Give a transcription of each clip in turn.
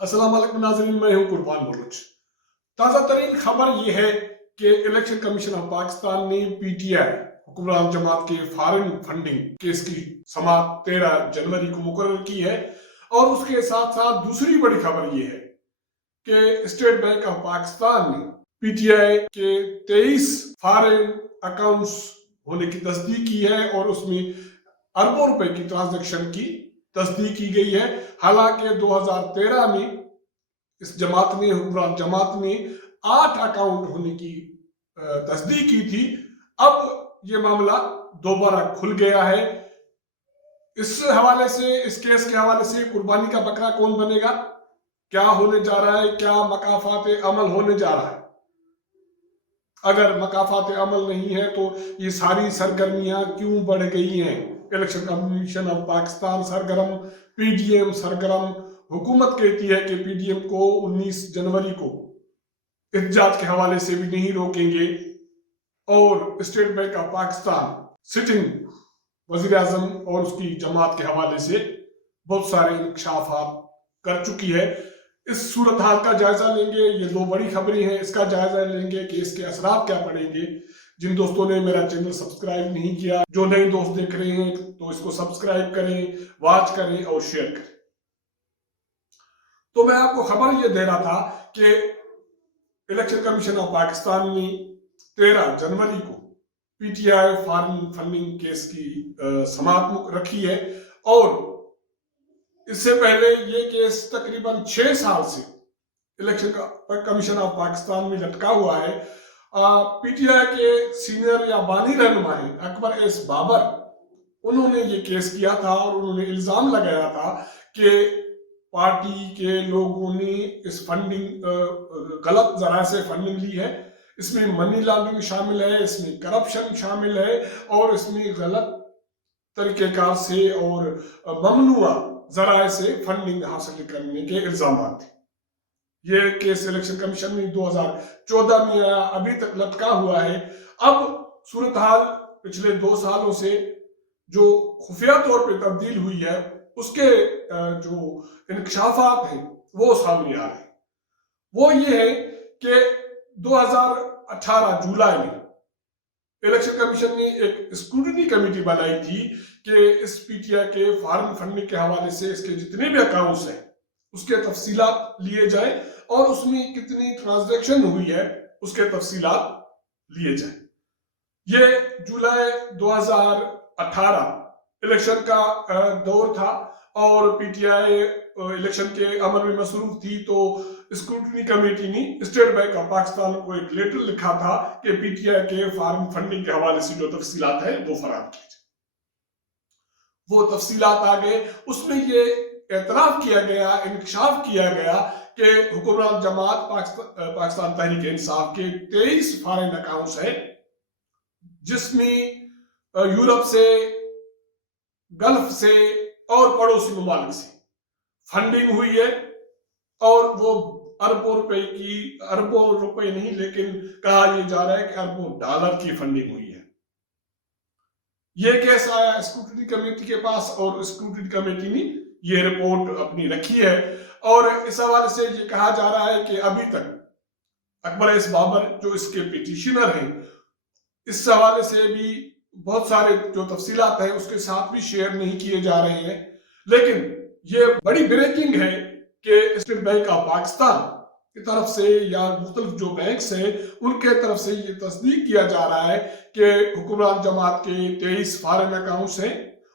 अस्सलाम वालेकुम नाज़रीन, मैं हूं कुर्बान बलूच। ताज़ा तरीन खबर यह है कि इलेक्शन कमीशन ऑफ पाकिस्तान ने पीटीआई हुक्मरान जमात के फॉरेन फंडिंग केस की समाअत 13 जनवरी को मुकर्रर की है। और उसके साथ साथ दूसरी बड़ी खबर यह है कि स्टेट बैंक ऑफ पाकिस्तान ने पीटीआई के 23 फॉरेन अकाउंट्स होने की तस्दीक की है और उसमें अरबों रुपए की ट्रांजैक्शन की तस्दीक की गई है। हालांकि 2013 में इस हुक्मरान जमात ने 8 अकाउंट होने की तस्दीक की थी। अब ये मामला दोबारा खुल गया है। इस हवाले से, इस केस के हवाले से कुर्बानी का बकरा कौन बनेगा, क्या होने जा रहा है, क्या मकाफात अमल होने जा रहा है। अगर मकाफात अमल नहीं है तो ये सारी सरगर्मियां क्यों बढ़ गई हैं। इलेक्शन कमीशन ऑफ पाकिस्तान सरगर्म, पीडीएम सरगर्म। हुकूमत कहती है कि पीडीएम को 19 जनवरी को एहतजाज के हवाले से भी नहीं रोकेंगे। और state bank of Pakistan sitting वजीर आजम और उसकी जमात के हवाले से बहुत सारे इंकशाफात कर चुकी है। इस सूरत हाल का जायजा लेंगे। ये दो बड़ी खबरें हैं, इसका जायजा लेंगे कि इसके असरात क्या पड़ेंगे। जिन दोस्तों ने मेरा चैनल सब्सक्राइब नहीं किया, जो नए दोस्त देख रहे हैं, तो इसको सब्सक्राइब करें, वॉच करें और शेयर करें। तो मैं आपको खबर ये दे रहा था कि इलेक्शन कमीशन ऑफ पाकिस्तान ने 13 जनवरी को पीटीआई फॉरेन फंडिंग केस की समाअत रखी है। और इससे पहले ये केस तकरीबन 6 साल से इलेक्शन कमीशन ऑफ पाकिस्तान में लटका हुआ है। पीटीआई के सीनियर या बानी रहनुमा हैं अकबर एस बाबर, उन्होंने ये केस किया था और उन्होंने इल्जाम लगाया था कि पार्टी के लोगों ने इस फंडिंग गलत जरा से फंडिंग ली है। इसमें मनी लॉन्ड्रिंग शामिल है, इसमें करप्शन शामिल है और इसमें गलत तरीकेकार से और ममनुआ जराए से फंडिंग हासिल करने के इल्जाम थे। ये केस इलेक्शन कमीशन में 2014 में आया, अभी तक लटका हुआ है। अब सूरत हाल पिछले 2 सालों से जो खुफिया तौर पे तब्दील हुई है, उसके जो इंकशाफात हैं वो सामने आ रहे हैं। वो ये है कि 2018 जुलाई में इलेक्शन कमीशन ने एक स्क्रूटनी कमेटी बनाई थी कि इस पीटीआई के फॉरेन फंडिंग के हवाले से इसके जितने भी अकाउंट्स हैं उसके तफसीलात लिए जाए और उसमें कितनी ट्रांजैक्शन हुई है उसके तफसीलात लिए जाए। ये जुलाई 2018 इलेक्शन का दौर था और पीटीआई इलेक्शन के अमल में मसरूफ थी। तो स्क्रूटनी कमेटी ने स्टेट बैंक ऑफ पाकिस्तान को एक लेटर लिखा था कि पीटीआई के फॉरेन फंडिंग के हवाले से जो तफसीलात है वो फराहम की जाए। वो तफसीलात आ गए, उसमें ये एतराफ किया गया, इंकशाफ किया गया कि हुक्मरान जमात पाकिस्तान तहरीक इंसाफ के 23 फॉरेन अकाउंट्स हैं, जिसमें यूरोप से, गल्फ से और पड़ोसी ममालिक से फंडिंग हुई है। और वो अरबों रुपए नहीं, लेकिन कहा यह जा रहा है कि अरबों डॉलर की फंडिंग हुई है। ये केस आया स्क्रूटनी कमेटी के पास और स्क्रूटनी कमेटी ने ये रिपोर्ट अपनी रखी है। और इस हवाले से ये कहा जा रहा है कि अभी तक अकबर एस बाबर जो इसके पिटिशनर हैं, इस हवाले से भी बहुत सारे जो तफसीलात हैं उसके साथ भी शेयर नहीं किए जा रहे हैं। लेकिन ये बड़ी ब्रेकिंग है कि स्टेट बैंक ऑफ पाकिस्तान की तरफ से या मुख्तलिफ जो बैंक्स हैं उनके तरफ से ये तस्दीक किया जा रहा है कि हुक्मरान जमात के 23 फॉरेन अकाउंट्स हैं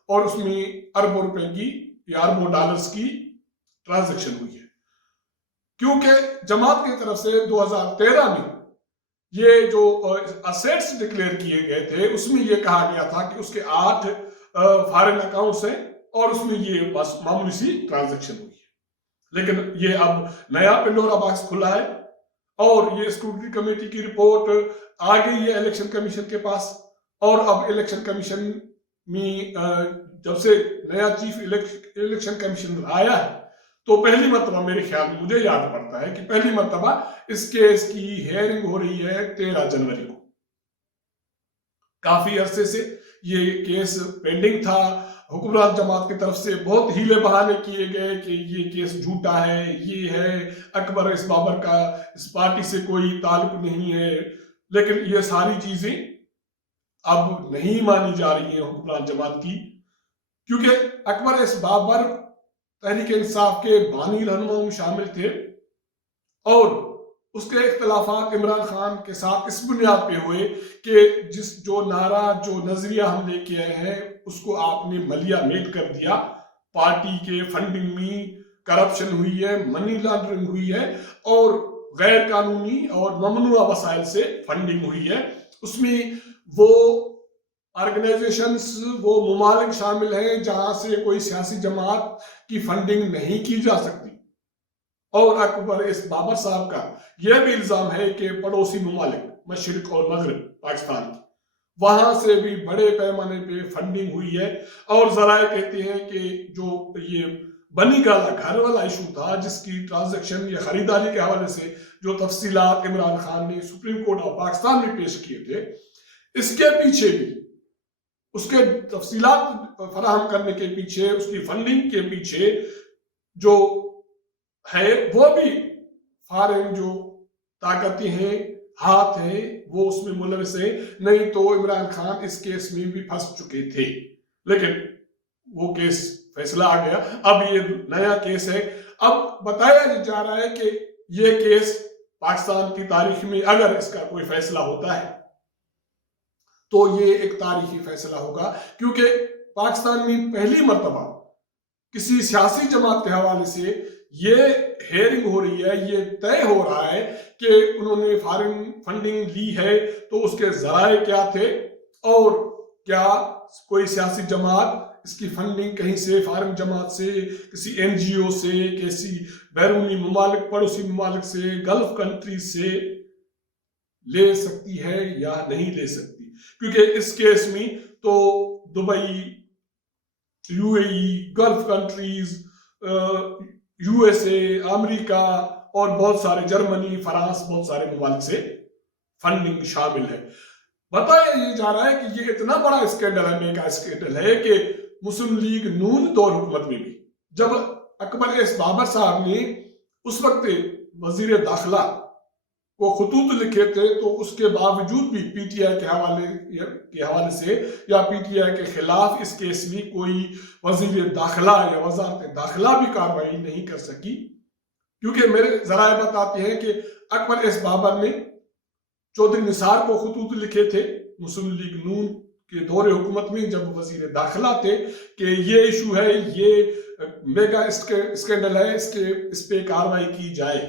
और उसमें अरबों रुपए की या अरबों डॉलर्स की ट्रांजैक्शन हुई है। क्योंकि जमात की तरफ से 2013 में ये जो असेट्स डिक्लेयर किए गए थे उसमें ये कहा गया था कि उसके 8 फॉरेन अकाउंट्स हैं और उसमें ये बस मामूली सी ट्रांजैक्शन हुई है। लेकिन ये अब नया पेंडोरा बॉक्स खुला है और ये स्क्रूटनी कमेटी की रिपोर्ट आ गई है इलेक्शन कमीशन के पास। और अब इलेक्शन कमीशन में जब से नया चीफ इलेक्शन कमिश्नर आया है तो पहली मर्तबा मेरे ख्याल में, मुझे याद पड़ता है कि पहली मर्तबा इस केस की हेयरिंग हो रही है 13 जनवरी को। काफी अरसे से ये केस पेंडिंग था हुक्मरान जमात की तरफ से बहुत हीले बहाने किए गए कि ये केस झूठा है, ये है, अकबर इस बाबर का इस पार्टी से कोई ताल्लुक नहीं है। लेकिन ये सारी चीजें अब नहीं मानी जा रही हैं हुक्मरान जमात की, क्योंकि अकबर इस बाबर तहरीक इंसाफ के बानी रहनुमाओं में शामिल थे और उसके इख्तलाफात इमरान खान के साथ इस बुनियाद पे हुए कि जो नारा जो नजरिया हम लेके आए हैं उसको आपने मलिया मेट कर दिया। पार्टी के फंडिंग में करप्शन हुई है, मनी लॉन्ड्रिंग हुई है और गैर कानूनी और ममनुआ वसाइल से फंडिंग हुई है। उसमें वो ऑर्गेनाइजेशंस, वो ममालिक शामिल हैं जहां से कोई सियासी जमात की फंडिंग नहीं की जा सकती। और अकबर इस बाबर साहब का यह भी इल्जाम है कि पड़ोसी ममालिक मशरिक और मगरब पाकिस्तान की, वहां से भी बड़े पैमाने पे फंडिंग हुई है। और जराए कहते हैं कि जो ये बनी गाला घर वाला इशू था, जिसकी ट्रांजैक्शन या खरीदारी के हवाले से जो तफसीलात इमरान खान ने सुप्रीम कोर्ट ऑफ पाकिस्तान में पेश किए थे, इसके पीछे भी उसके तफसीलात फराहम करने के पीछे, उसकी फंडिंग के पीछे जो है वो भी फॉरेन जो ताकतें हैं, हाथ हैं, वो उसमें मुलविस है। नहीं तो इमरान खान इस केस में भी फंस चुके थे, लेकिन वो केस फैसला आ गया। अब ये नया केस है। अब बताया जा रहा है कि ये केस पाकिस्तान की तारीख में अगर इसका कोई फैसला होता है तो ये एक तारीखी फैसला होगा, क्योंकि पाकिस्तान में पहली मर्तबा किसी सियासी जमात के हवाले से ये हेयरिंग हो रही है, ये तय हो रहा है कि उन्होंने फॉरेन फंडिंग ली है तो उसके जराए क्या थे और क्या कोई सियासी जमात इसकी फंडिंग कहीं से फॉरेन जमात से, किसी एनजीओ से, किसी बैरूनी ममालिक पड़ोसी ममालिक से, गल्फ कंट्री से ले सकती है या नहीं ले सकती। क्योंकि इस केस में तो Dubai, UAE, gulf countries, USA, America और बहुत सारे जर्मनी, फ्रांस, बहुत सारे ममालिक से फंडिंग शामिल है। बताया ये जा रहा है कि ये इतना बड़ा स्कैंडल है, मेगा स्कैंडल है कि मुस्लिम लीग नून दौर हुकूमत में भी, जब अकबर एस बाबर साहब ने उस वक्त वजीर दाखिला को खतूत लिखे थे, तो उसके बावजूद भी पीटीआई के हवाले से या पीटीआई के खिलाफ इस केस में कोई वजीर दाखिला या वजारत दाखिला भी कार्रवाई नहीं कर सकी। क्योंकि मेरे जराए बताते हैं कि अकबर एस बाबर ने चौधरी निसार को खतूत लिखे थे मुस्लिम लीग नून के दौरे हुकूमत में, जब वजीर दाखिला थे, कि ये इशू है, ये मेगा स्कैंडल है, इस पे कार्रवाई की जाए।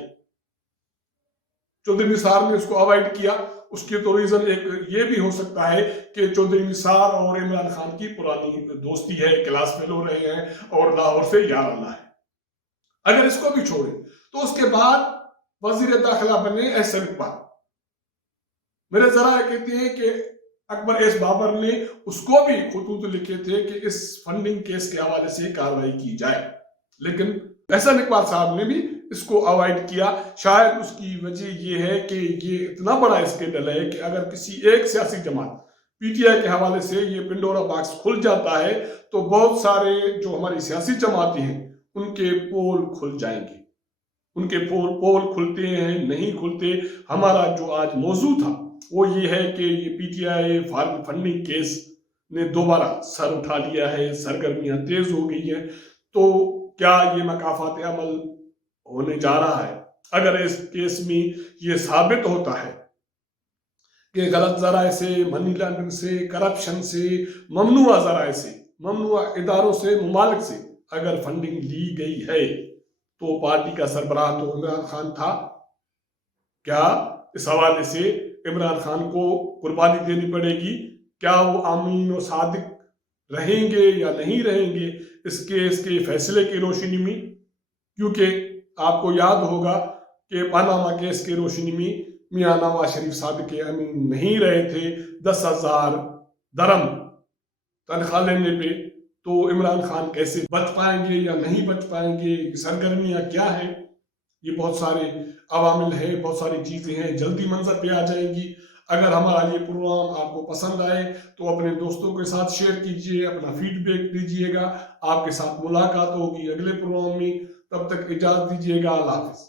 चौधरी निसार ने उसको अवॉइड किया। उसकी तो रीजन एक ये भी हो सकता है कि चौधरी निसार और इमरान खान की पुरानी दोस्ती है, क्लास फेलो रहे हैं और लाहौर से याराना है। अगर इसको भी छोड़े तो उसके बाद वजीर दाखिला बने एहसन इकबाल। मेरे जरा कहते हैं कि अकबर एस बाबर ने उसको भी खतूत लिखे थे कि इस फंडिंग केस के हवाले से कार्रवाई की जाए, लेकिन एहसन इकबाल साहब ने भी इसको अवॉइड किया। शायद उसकी वजह ये है कि ये इतना बड़ा स्कैंडल है कि अगर किसी एक सियासी जमात पीटीआई के हवाले से ये पिंडोरा बॉक्स खुल जाता है तो बहुत सारे जो हमारी सियासी जमातें हैं उनके पोल खुल जाएंगे। उनके पोल खुलते हैं, नहीं खुलते। हमारा जो आज मौजू था वो ये है कि ये पीटीआई फॉरेन फंडिंग केस ने दोबारा सर उठा लिया है, सरगर्मियां तेज हो गई हैं। तो क्या ये मकाफात अमल होने जा रहा है? अगर इस केस में ये साबित होता है कि गलत जराए से, मनी लॉन्ड्रिंग से, करप्शन से, ममनुआ जराए से, ममनुआ इदारों से, ममालिक से अगर फंडिंग ली गई है तो पार्टी का सरबराह तो इमरान खान था। क्या इस हवाले से इमरान खान को कुर्बानी देनी पड़ेगी? क्या वो आमीन और सादिक रहेंगे या नहीं रहेंगे इस केस के फैसले की रोशनी में? क्योंकि आपको याद होगा कि पनामा केस की रोशनी में मियां नवाज शरीफ सादिक अमीन नहीं रहे थे 10,000 दरम तनख्वाह लेने पे, तो इमरान खान कैसे बच पाएंगे या नहीं बच पाएंगे? सरगर्मियां क्या हैं? ये बहुत सारे अवामिल हैं, बहुत सारी चीजें हैं, जल्दी मंजर पे आ जाएंगी। اگر ہمارا یہ پروگرام آپ کو پسند آئے تو اپنے دوستوں کے ساتھ شیئر کیجئے، اپنا فیڈ بیک دیجئے گا۔ آپ کے ساتھ ملاقات ہوگی اگلے پروگرام میں، تب تک اجازت دیجئے گا۔ اللہ حافظ۔